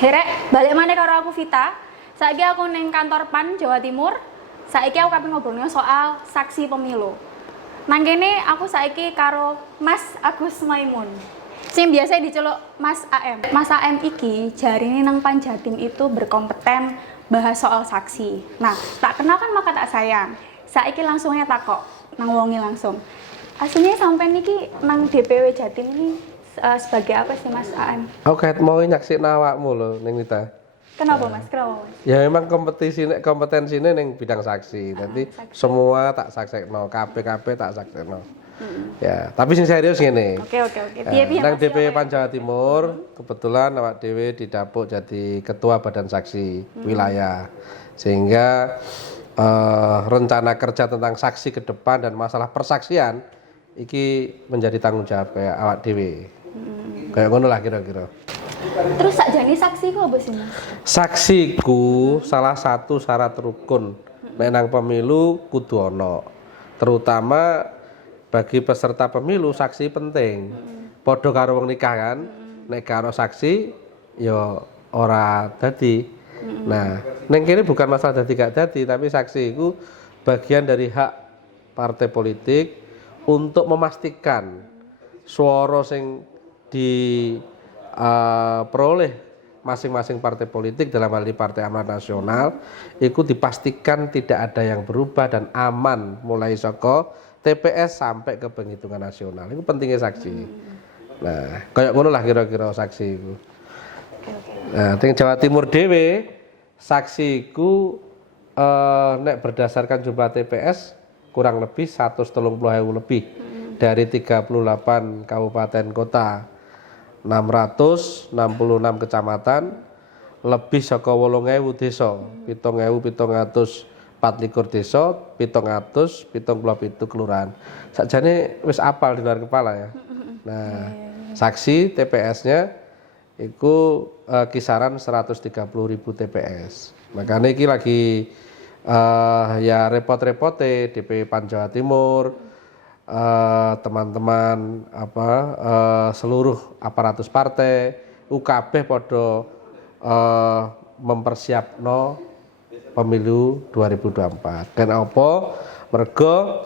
Herek, balik maneh karo aku Vita. Saiki aku ning kantor PAN Jawa Timur. Saiki aku kapan ngobrolnya soal saksi pemilu. Nang kene aku saiki karo Mas Agus Maimun. Sing biasa diceluk Mas AM. Mas AM iki jarine nang PAN Jatim itu berkompeten bahas soal saksi. Nah, tak kenal kan maka tak sayang. Saiki langsungnya takok nang wongi langsung. Aslinya sampai niki nang DPW Jatim ini sebagai apa sih Mas AM? Aku kayak mau nyaksiin awakmu loh, Neng Nita. Kenapa Mas? Kenapa Mas? Ya memang kompetensinya neng bidang saksi. Nanti saksi. semua tak saksekno, KPKP tak saksekno. Ya, tapi sing serius ngene. Oke. Nang DPW PAN Jawa Timur, kebetulan awak dhewe didapuk jadi ketua badan saksi wilayah. Sehingga rencana kerja tentang saksi ke depan dan masalah persaksian iki menjadi tanggung jawab kayak awak dhewe. Kayak ngono lah kira-kira. Terus sakjane saksi ku apa sih Mas? Saksiku salah satu syarat rukun nek nang pemilu kudu ana. Terutama bagi peserta pemilu saksi penting. Padha karo wong nikah kan, nek karo saksi ya ora dadi. Nah, ning kene bukan masalah dadi gak dadi, tapi saksi iku bagian dari hak partai politik untuk memastikan suara sing diperoleh masing-masing partai politik dalam hal ini Partai Amanat Nasional itu dipastikan tidak ada yang berubah dan aman mulai saka TPS sampai ke penghitungan nasional. Itu pentingnya saksi. Nah, kayak ngono lah kira-kira saksi itu. Nah, di Jawa Timur dhewe saksiku nek berdasarkan jumlah TPS kurang lebih 130.000 lebih dari 38 kabupaten kota, 666 kecamatan, lebih saka 8.000 desa, 7.724 desa, 777 kelurahan. Sakjane wis apal di luar kepala ya. Nah, saksi TPS-nya itu kisaran 130.000 TPS. Makanya ini lagi ya repot-repote DPW PAN Jawa Timur, teman-teman seluruh aparatus partai UKB podo mempersiapno pemilu 2024. Kenapa? Mergo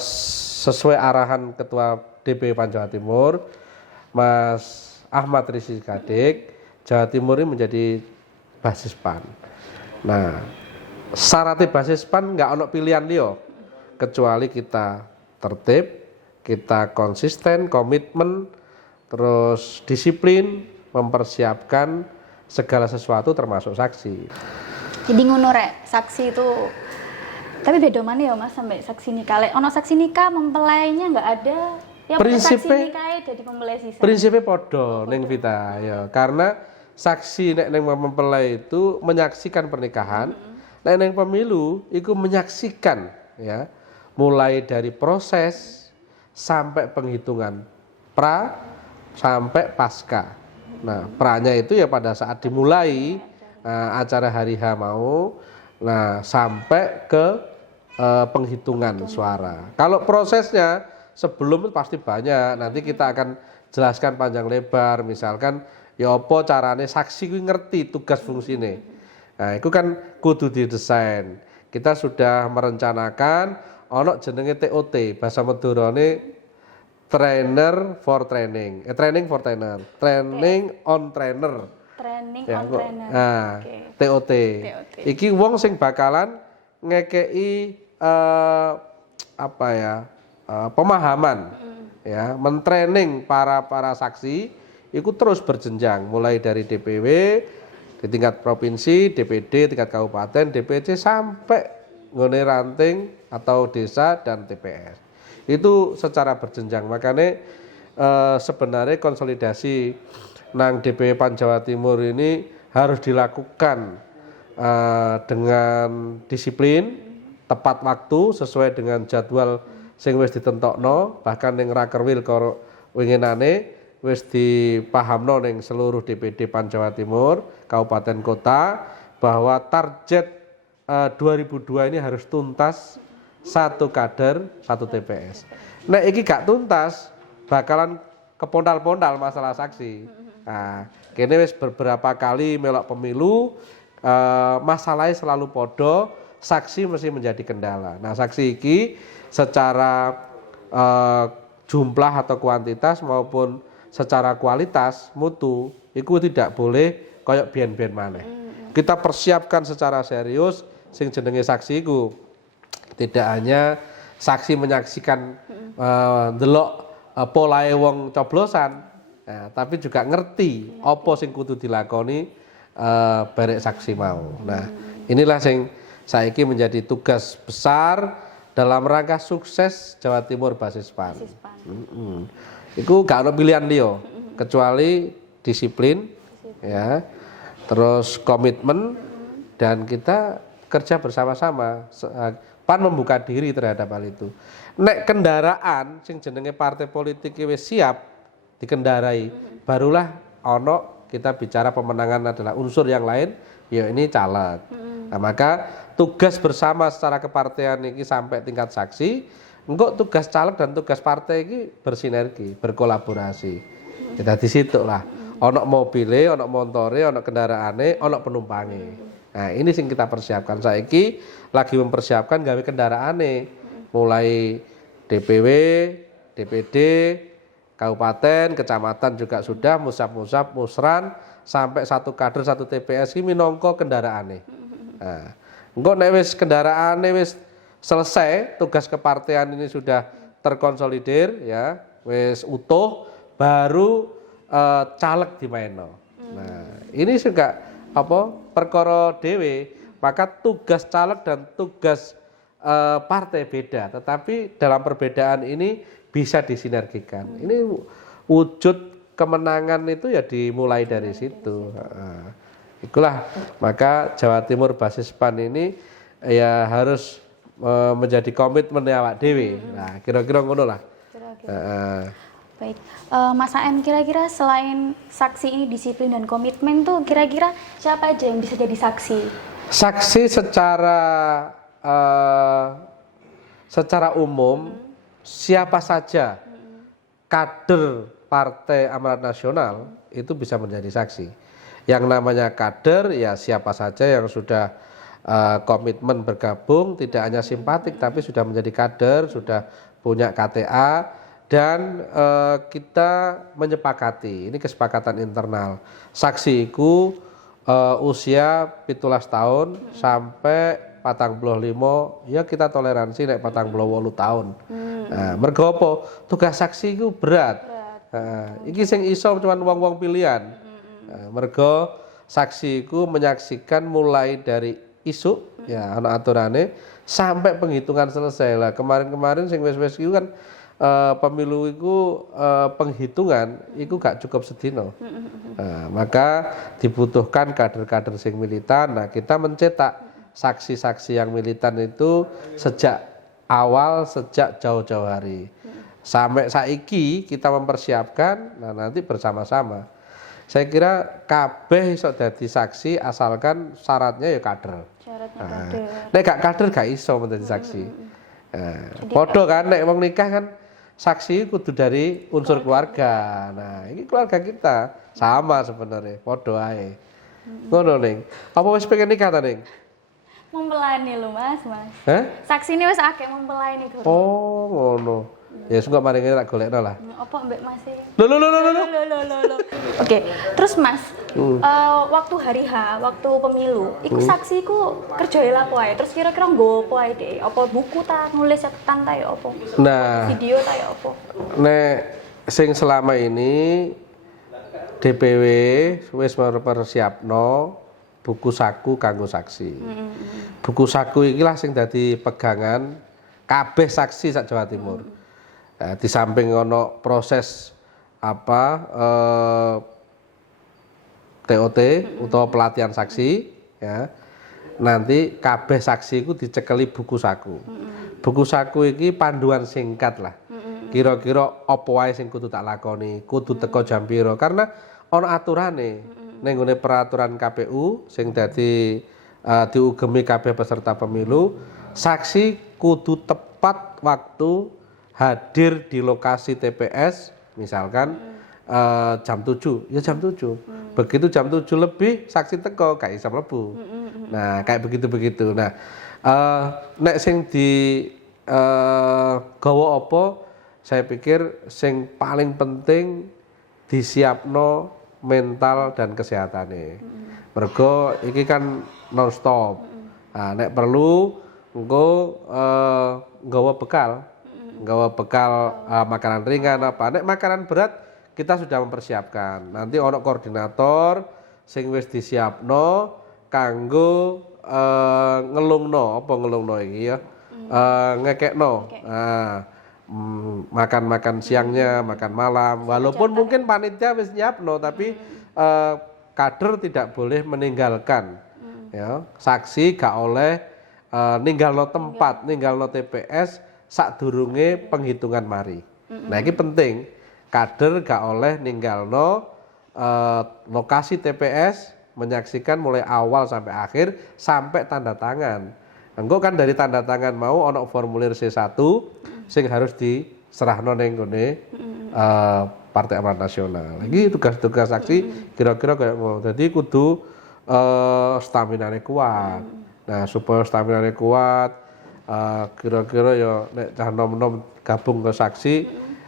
sesuai arahan Ketua DPW PAN Jawa Timur Mas Ahmad Rizky Gadik, Jawa Timur ini menjadi basis PAN. Nah, syaratnya basis PAN nggak ono pilihan liyo kecuali kita tertib, kita konsisten, komitmen, terus disiplin, mempersiapkan segala sesuatu termasuk saksi. Jadi ngono rek, saksi itu tapi beda mana ya Mas sampai saksi nikah? Lek ono saksi nikah mempelainya nggak ada. Ya saksi nikah jadi mempelai sisa. Prinsipnya podo ning Vita ya, karena saksi nek neng mempelai itu menyaksikan pernikahan, nek neng pemilu itu menyaksikan ya. Mulai dari proses sampai penghitungan pra sampai pasca. Nah, pranya itu ya pada saat dimulai acara hari H mau, nah sampai ke penghitungan suara. Kalau prosesnya sebelum itu pasti banyak. Nanti kita akan jelaskan panjang lebar. Misalkan ya apa carane saksi kuwi ngerti tugas fungsine. Nah, itu kan kudu didesain. Kita sudah merencanakan ono jenenge TOT, bahasa Madurane training for trainer, training on trainer. Training ya, on trainer. Nah, TOT. Iki wong sing bakalan ngekei pemahaman, ya, mentraining para saksi, itu terus berjenjang, mulai dari DPW di tingkat provinsi, DPD tingkat kabupaten, DPC sampai ngene ranting atau desa dan TPS. Itu secara berjenjang. Makanya sebenarnya konsolidasi nang DPW PAN Jawa Timur ini harus dilakukan dengan disiplin, tepat waktu sesuai dengan jadwal sing wis ditentokno, bahkan ning rakerwil karo winginane wis dipahamno ning seluruh DPD PAN Jawa Timur, kabupaten kota bahwa target 2002 ini harus tuntas satu kader, satu TPS. Nah, iki gak tuntas, bakalan kepondal-pondal masalah saksi. Nah, Kene wis beberapa kali melok pemilu, masalahnya selalu podo, saksi mesti menjadi kendala. Nah, saksi iki secara jumlah atau kuantitas maupun secara kualitas mutu itu tidak boleh koyok biyen-biyen maneh. Kita persiapkan secara serius sing jenenge saksi iku tidak hanya saksi menyaksikan ndelok polahe wong coblosan, tapi juga ngerti apa sing kudu dilakoni barek saksi mau. Nah, inilah sing saiki menjadi tugas besar dalam rangka sukses Jawa Timur Basis PAN. Iku gak ono pilihan liya kecuali disiplin, ya, terus komitmen, dan kita kerja bersama-sama. PAN membuka diri terhadap hal itu. Nek kendaraan sing jenenge partai politik wis siap dikendarai, barulah ono kita bicara pemenangan adalah unsur yang lain, ya ini caleg. Nah, maka tugas bersama secara kepartean ini sampai tingkat saksi, engkau tugas caleg dan tugas partai ini bersinergi, berkolaborasi. Kita di situ lah. Ono mobile, ono montore, ono kendaraane, ono penumpange. Nah, ini sing kita persiapkan. Saiki lagi mempersiapkan gawe kendaraane, mulai DPW, DPD, kabupaten, kecamatan juga sudah, musab-musab, musran, sampai satu kader satu TPS ini minangka kendaraane. Nah, engko nek wis kendaraane wis selesai, tugas kepartean ini sudah terkonsolidir, ya, wis utuh, baru caleg dimaino. Nah, ini juga perkara dhewe, maka tugas caleg dan tugas partai beda, tetapi dalam perbedaan ini bisa disinergikan. Ini wujud kemenangan itu ya dimulai dari situ. Itulah maka Jawa Timur Basis PAN ini ya harus menjadi komitmen awak dhewe. Nah, kira-kira ngono lah. Baik, Mas AM, kira-kira selain saksi ini disiplin dan komitmen tuh kira-kira siapa aja yang bisa jadi saksi? Saksi secara umum siapa saja kader Partai Amanat Nasional itu bisa menjadi saksi. Yang namanya kader ya siapa saja yang sudah komitmen bergabung, tidak hanya simpatik tapi sudah menjadi kader, sudah punya KTA. Dan kita menyepakati, ini kesepakatan internal, saksi iku usia 17 tahun sampai 45, ya kita toleransi nek 48 tahun. Nah, mergo apa? Tugas saksi iku berat. Iki sing iso cuma wong-wong pilihan. Mergo saksi iku menyaksikan mulai dari isuk, ya ana aturane, sampai penghitungan selesai lah. Kemarin-kemarin sing wis-wis iku kan pemilu itu penghitungan itu gak cukup sedino. Nah, maka dibutuhkan kader-kader sing militan. Nah, kita mencetak saksi-saksi yang militan itu sejak awal, sejak jauh-jauh hari. Sampai saiki kita mempersiapkan, nah nanti bersama-sama. Saya kira kabeh iso dadi saksi asalkan syaratnya ya kader. Nek gak kader gak iso menjadi saksi. Podo kan nek wong nikah kan saksi kudu dari unsur keluarga. Nah, ini keluarga kita sama sebenarnya, podo ae. Ngono ning. Apa wis pengen nikah ta ning? Mempelani lho Mas. Hah? Saksi ini wis akeh mempelani Guru. Oh, ngono. Ya sing kok maringe tak golekno lah. Apa mbek Mas? Lho. Oke, terus Mas, waktu hari H, waktu pemilu, iku saksi iku kerjae lapo ae. Terus kira-kira nggo apa ae Dek? Apa buku ta, nulis catatan ta ya apa? Nah, Video ta ya apa? nek sing selama ini DPW wis mempersiapno buku saku kanggo saksi. Buku saku iki lah sing dadi pegangan kabeh saksi sak Jawa Timur. Di samping ono proses TOT utawa pelatihan saksi, ya. Nanti kabeh saksi iku dicekeli buku saku. Buku saku iki panduan singkat lah. Kira-kira apa wae sing kudu tak lakoni, kudu teko jam pira, karena ono aturane. Ning nggone peraturan KPU sing dadi diugemi kabeh peserta pemilu, saksi kudu tepat waktu hadir di lokasi TPS, misalkan jam 7, ya jam 7. Begitu jam 7 lebih saksi teko gak iso mlebu. Nah, kayak begitu-begitu. Nah, nek sing di gawa apa, saya pikir sing paling penting disiapno mental dan kesehatane. Mergo iki kan non-stop. Nah, nek perlu engko nggawa bekal. Nggawa bekal makanan ringan apa. Nek makanan berat kita sudah mempersiapkan. Nanti ono koordinator sing wis disiapno kanggo ngelungno apa ngelungno iki ya. Ngekekno. Nah, makan siangnya, makan malam. Walaupun mungkin panitia wis nyiapno tapi kader tidak boleh meninggalkan. Ya, saksi gak oleh ninggalno tempat, ninggalno TPS sadurunge penghitungan mari. Nah, ini penting. Kader gak oleh ninggalno lokasi TPS menyaksikan mulai awal sampai akhir sampai tanda tangan. Engko kan dari tanda tangan mau ono formulir C1 sing harus diserahno ning gone Partai Amanat Nasional. Lagi tugas-tugas saksi kira-kira kayak ngono. Dadi kudu stamina-ne kuat. Nah, supaya stamina-ne kuat kira-kira ya nek cah nom-nom gabung ke saksi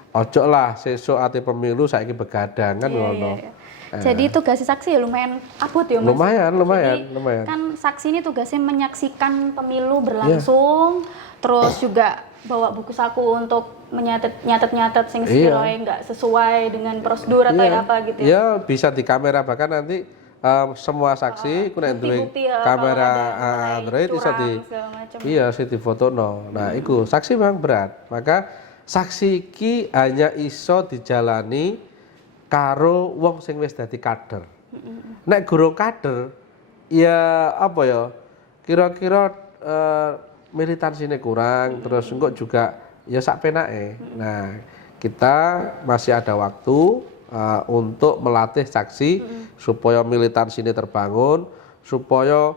ojo lah sesuk ati pemilu saiki begadang kan ngono. Jadi tugas saksi ya lumayan abot ya Mas. Lumayan. Kan saksi ini tugasnya menyaksikan pemilu berlangsung, terus juga bawa buku saku untuk nyatet sing sekiranya nggak sesuai dengan prosedur atau apa gitu ya. Ya bisa di kamera bahkan nanti semua saksi ku nek duwe kamera Android iso di fotono. Nah, iku saksi memang berat. Maka saksi iki hanya iso dijalani karo wong sing wis dadi kader. Nek gurung kader ya apa ya? Kira-kira militansine kurang, terus engko juga ya sak penake. Nah, kita masih ada waktu untuk melatih saksi supaya militansi ini terbangun, supaya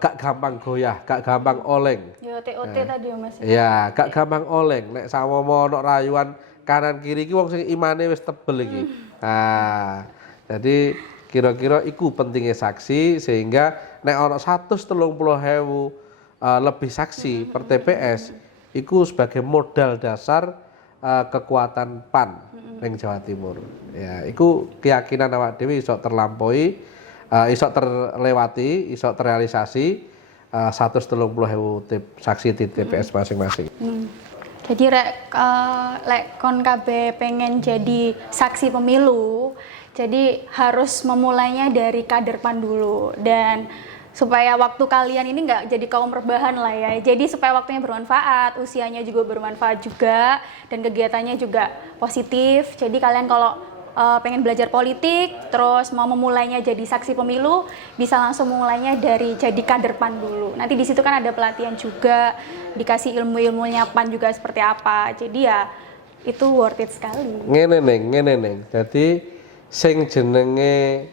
gak gampang goyah, gak gampang oleng. Ya TOT tadi ya Mas. Ya, gak gampang oleng. Nek samomo ono rayuan kanan kiri iki wong sing imane wis tebel iki. Nah, jadi kira-kira iku pentingnya saksi sehingga nek ono 130.000 lebih saksi per TPS iku sebagai modal dasar kekuatan PAN ning Jawa Timur. Ya, iku keyakinan awak dhewe iso terlampaui, iso terlewati, iso terrealisasi 130.000 saksi di TPS masing-masing. Jadi lek kon kabeh pengen jadi saksi pemilu, jadi harus memulainya dari kader PAN dulu dan supaya waktu kalian ini nggak jadi kaum rebahan lah ya. Jadi supaya waktunya bermanfaat, usianya juga bermanfaat juga dan kegiatannya juga positif. Jadi kalian kalau pengen belajar politik, terus mau memulainya jadi saksi pemilu, bisa langsung memulainya dari jadi kader PAN dulu. Nanti di situ kan ada pelatihan juga, dikasih ilmu-ilmunya PAN juga seperti apa. Jadi ya itu worth it sekali. Ngene neng. Jadi sing jenenge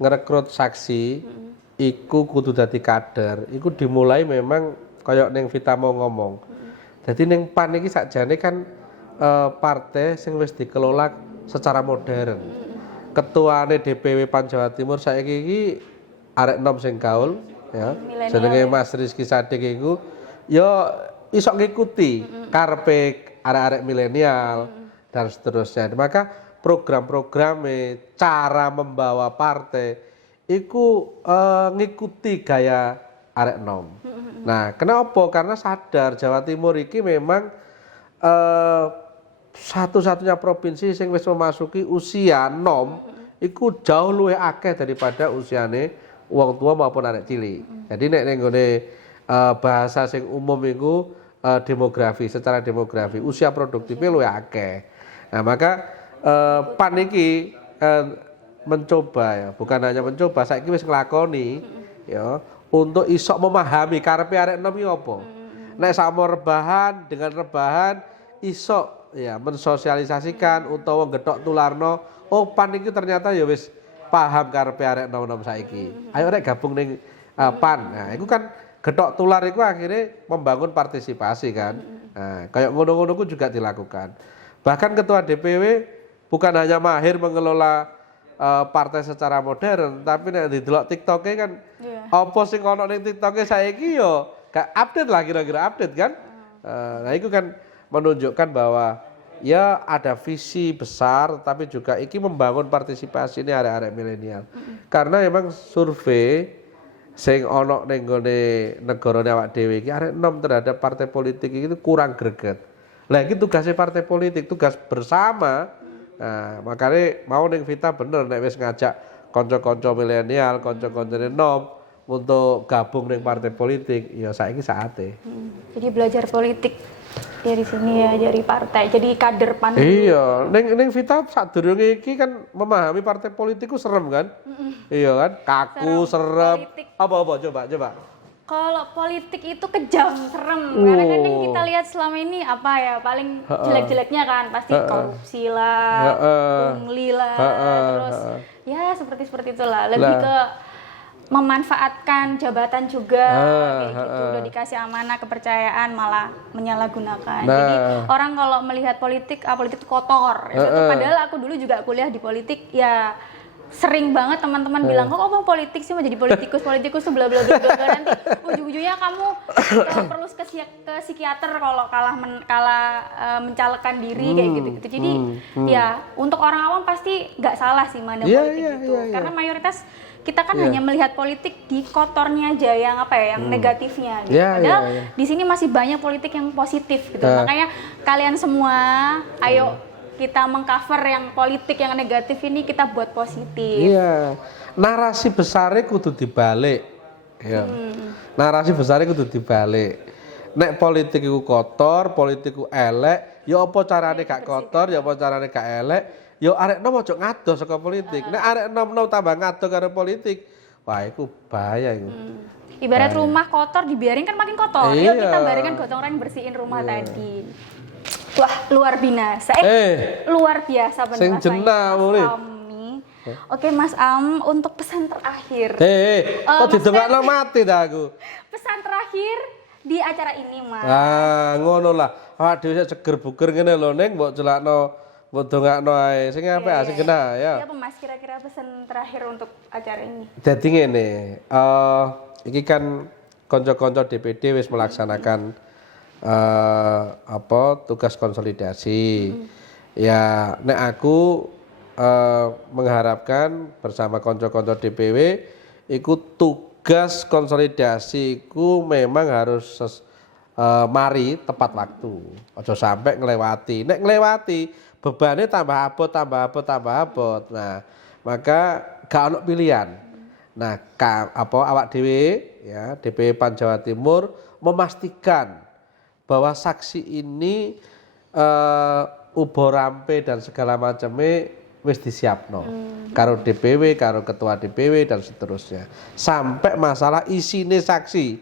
ngerekrut saksi, iku kudu dadi kader. Iku dimulai memang kayak neng Vita mau ngomong. Jadi neng PAN iki sakjane kan partai sing wis dikelola secara modern. Ketuane DPW PAN Jawa Timur saiki iki arek nom sing gaul ya. Jenenge Mas Rizky Sadik iku ya iso ngikuti karepe arek-arek milenial dan seterusnya. Maka program-programe, cara membawa partai iku ngikuti gaya arek nom. Nah, kenapa? Karena sadar Jawa Timur iki memang satu-satunya provinsi sing wis memasuki usia nom iku jauh luwih akeh daripada usiane wong tua maupun anak cilik. Jadi nek ning nggone bahasa sing umum iku demografi, secara demografi usia produktifnya luwih akeh. Nah, maka PAN iki mencoba ya, bukan hanya mencoba, saiki wis nglakoni ya untuk iso memahami karepe arek nom iki apa. Nek sama rebahan dengan rebahan iso ya mensosialisasikan utawa ngethok tularno, oh PAN iki ternyata ya wis paham karepe arek nom-nom saiki. Ayo rek gabung ning PAN. Nah, iku kan gethok tular iku akhirnya membangun partisipasi kan. Nah, kayak ngono-ngono ku juga dilakukan. Bahkan ketua DPW bukan hanya mahir mengelola partai secara modern, tapi nek didelok TikTok-e kan apa sing ono ning TikTok-e saiki yo gak update lah kira-kira update kan. Nah itu kan menunjukkan bahwa ya ada visi besar tapi juga iki membangun partisipasi ini arek-arek milenial. Karena emang survei sing ono ning gone negarane awak dhewe iki arek enom terhadap partai politik itu kurang greget. Lah iki tugasnya partai politik, tugas bersama. Nah, makanya mau ning Vita bener nek wis ngajak kanca-kanca milenial, kanca-kancane enom untuk gabung ning partai politik, ya saiki saate. Jadi belajar politik dari sini ya, dari partai. Jadi kader pan. Iya, ning Vita sadurunge iki kan memahami partai politik ku serem kan? Iya kan? Kaku, serem. Apa coba. Kalau politik itu kejam, serem. Karena kadang kita lihat selama ini apa ya, paling jelek-jeleknya kan pasti korupsi lah, pungli lah, terus ya seperti itulah. Lebih ke memanfaatkan jabatan juga kayak gitu, udah dikasih amanah kepercayaan malah menyalahgunakan. Jadi orang kalau melihat politik, politik itu kotor. Padahal aku dulu juga kuliah di politik, ya sering banget teman-teman bilang, kok abang politik sih mau jadi politikus tuh bla bla bla bla, nanti ujung-ujungnya kamu perlu ke psikiater kalau kalah mencalekkan diri kayak gitu-gitu. Jadi ya untuk orang awam pasti nggak salah sih mandang politik gitu, karena mayoritas kita kan hanya melihat politik di kotornya aja, yang apa ya, yang negatifnya gitu. Padahal di sini masih banyak politik yang positif gitu. Makanya kalian semua ayo kita mengcover yang politik yang negatif ini, kita buat positif. Iya. Narasi besarnya kudu dibalik. Ya. Narasi besarnya kudu dibalik. Nek politik itu kotor, politik itu elek, ya apa carane gak kotor, ya apa carane gak elek, ya arek nom ojo ngadoh saka politik. Nek arek nom tambah ngadoh karo politik, wah iku bahaya iku. Ibarat rumah kotor dibiarin kan makin kotor. Yuk kita barengan gotong royong bersihin rumah tadi. Wah, luar binasa. Luar biasa penjelasannya kami. Oke, Mas Am, untuk pesan terakhir. Kok didongakno mati dah aku. Pesan terakhir di acara ini, Mas. Ngono lah. Awak dhewe seger buger ngene lho ning mbok celakno, mbok dongakno ae. Sing apik sing kena ya. Apa Mas kira-kira pesan terakhir untuk acara ini? Dadi ngene, iki kan kanca-kanca DPD wis melaksanakan tugas konsolidasi. Ya nek aku mengharapkan bersama konco-konco DPW ikut tugas konsolidasi iku memang harus mari tepat waktu. Ojo sampai ngelewati. Nek ngelewati bebannya tambah abot. Nah, maka gak ono pilihan. Nah, awak dhewe ya DPW Pan Jawa Timur memastikan bahwa saksi ini ubo rampe dan segala macamnya wis disiapno karo DPW, karo ketua DPW dan seterusnya. Sampai masalah isine saksi,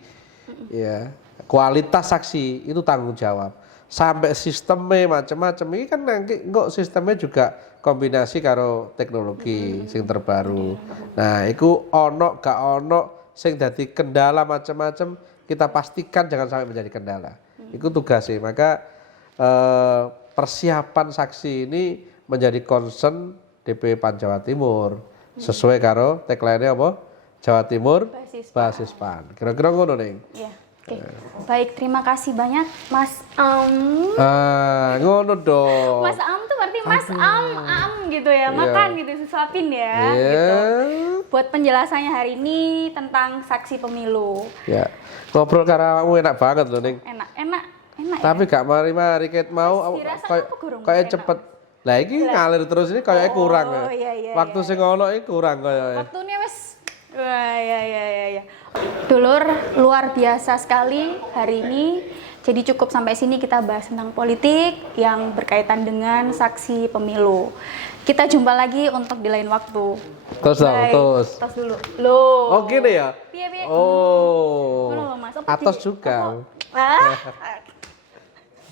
ya kualitas saksi itu tanggung jawab. Sampai sistemnya macam-macam ini kan nanti kok sistemnya juga kombinasi karo teknologi sing terbaru. Nah, itu ono gak ono sing dadi kendala macam-macam, kita pastikan jangan sampai menjadi kendala. Itu tugasnya. Maka persiapan saksi ini menjadi concern DPW Pan Jawa Timur sesuai karo tagline-nya apa? Jawa Timur basis Pan. Kira-kira ngono ning. Iya. Oke. Baik, terima kasih banyak Mas Am. Ngono dong. Mas Am tuh berarti Mas Am gitu ya, makan gitu, suapin ya gitu. Buat penjelasannya hari ini tentang saksi pemilu. Ya. Ngobrol karo awakmu enak banget loh ning. Enak. Tapi gak mari-mari ket mau kayak cepet. Lah iki ngalir terus ini kayaknya kurang. Waktu sing ono iki kurang kayaknya. Waktunya wis. Wah, ya. Dulur, luar biasa sekali hari ini. Jadi cukup sampai sini kita bahas tentang politik yang berkaitan dengan saksi pemilu. Kita jumpa lagi untuk di lain waktu. Tos dulu. Loh. Oh gini ya? Piye? Oh. Loh, Mas. Atos juga. Oke.